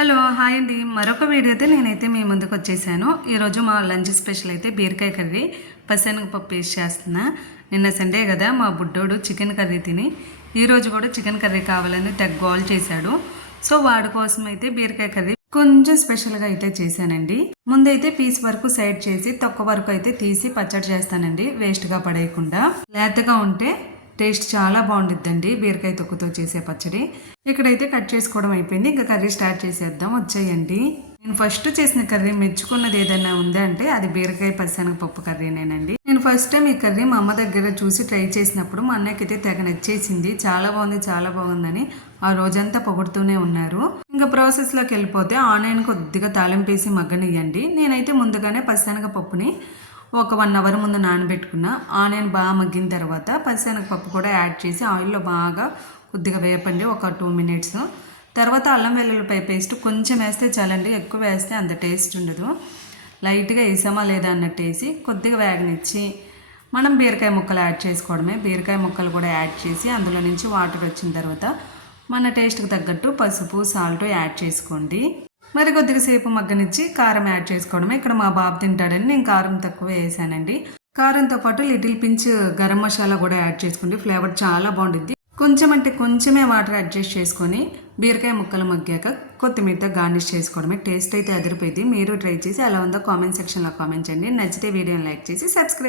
Hello hi అండి. మరొక వీడియోతో నేనైతే మీ ముందుకు వచ్చేసాను. ఈరోజు మా లంచ్ స్పెషల్ అయితే బీరకాయ కర్రీ. పప్పు వేసి చేస్తున్నా. నిన్న సండే కదా మా బుడ్డోడు చికెన్ కర్రీ తిని ఈరోజు కూడా చికెన్ కర్రీ కావాలని తగ్గోల్ చేశాడు. సో వాడి కోసం అయితే బీరకాయ కర్రీ కొంచెం స్పెషల్గా అయితే చేశానండి. ముందైతే పీస్ వరకు సైడ్ చేసి తక్కువ వరకు అయితే తీసి పచ్చడి చేస్తానండి వేస్ట్గా పడేయకుండా. లేతగా ఉంటే టేస్ట్ చాలా బాగుండిద్దండి. బీరకాయ తొక్కుతో చేసే పచ్చడి. ఇక్కడైతే కట్ చేసుకోవడం అయిపోయింది. ఇంకా కర్రీ స్టార్ట్ చేసేద్దాం. వచ్చేయండి. నేను ఫస్ట్ చేసిన కర్రీ మెచ్చుకున్నది ఏదైనా ఉందా అంటే అది బీరకాయ పప్పు కర్రీనేనండి. నేను ఫస్ట్ టైం ఈ కర్రీ మా అమ్మ దగ్గర చూసి ట్రై చేసినప్పుడు మా అన్నయ్యకైతే తెగ నచ్చేసింది. చాలా బాగుంది చాలా బాగుందని ఆ రోజంతా పొగుడుతూనే ఉన్నారు. ఇంకా ప్రాసెస్లోకి వెళ్ళిపోతే ఆన్లైన్ కొద్దిగా తాలింపేసి మగ్గనియ్యండి. నేనైతే ముందుగానే పప్పుని ఒక వన్ అవర్ ముందు నానబెట్టుకున్న ఆనియన్ బాగా మగ్గిన తర్వాత పచ్చిశనగపప్పు కూడా యాడ్ చేసి ఆయిల్లో బాగా కొద్దిగా వేపండి ఒక టూ మినిట్స్. తర్వాత అల్లం వెల్లుల్లిపాయ పేస్ట్ కొంచెం వేస్తే చాలండి ఎక్కువ వేస్తే అంత టేస్ట్ ఉండదు. లైట్గా వేసామా లేదా అన్నట్టు వేసి కొద్దిగా వేగనిచ్చి మనం బీరకాయ ముక్కలు యాడ్ చేసుకోవడమే. బీరకాయ ముక్కలు కూడా యాడ్ చేసి అందులో నుంచి వాటర్ వచ్చిన తర్వాత మన టేస్ట్కి తగ్గట్టు పసుపు సాల్ట్ యాడ్ చేసుకోండి. మరి కొద్దిగా సేపు మగ్గనిచ్చి కారం యాడ్ చేసుకోవడమే. ఇక్కడ మా బాబు తింటాడని నేను కారం తక్కువ వేసానండి. కారంతో పాటు లిటిల్ పించ్ గరం మసాలా కూడా యాడ్ చేసుకోండి. ఫ్లేవర్ చాలా బాగుంటుంది కొంచెం అంటే కొంచెమే వాటర్ అడ్జస్ట్ చేసుకొని బీరకాయ ముక్కలు మగ్గాక కొత్తిమీరతో గార్నిష్ చేసుకోవడమే. టేస్ట్ అయితే అదిరిపోయింది. మీరు ట్రై చేసి అలా ఉందో కామెంట్ సెక్షన్లో కామెంట్ చేయండి. నచ్చితే వీడియోని లైక్ చేసి సబ్స్క్రైబ్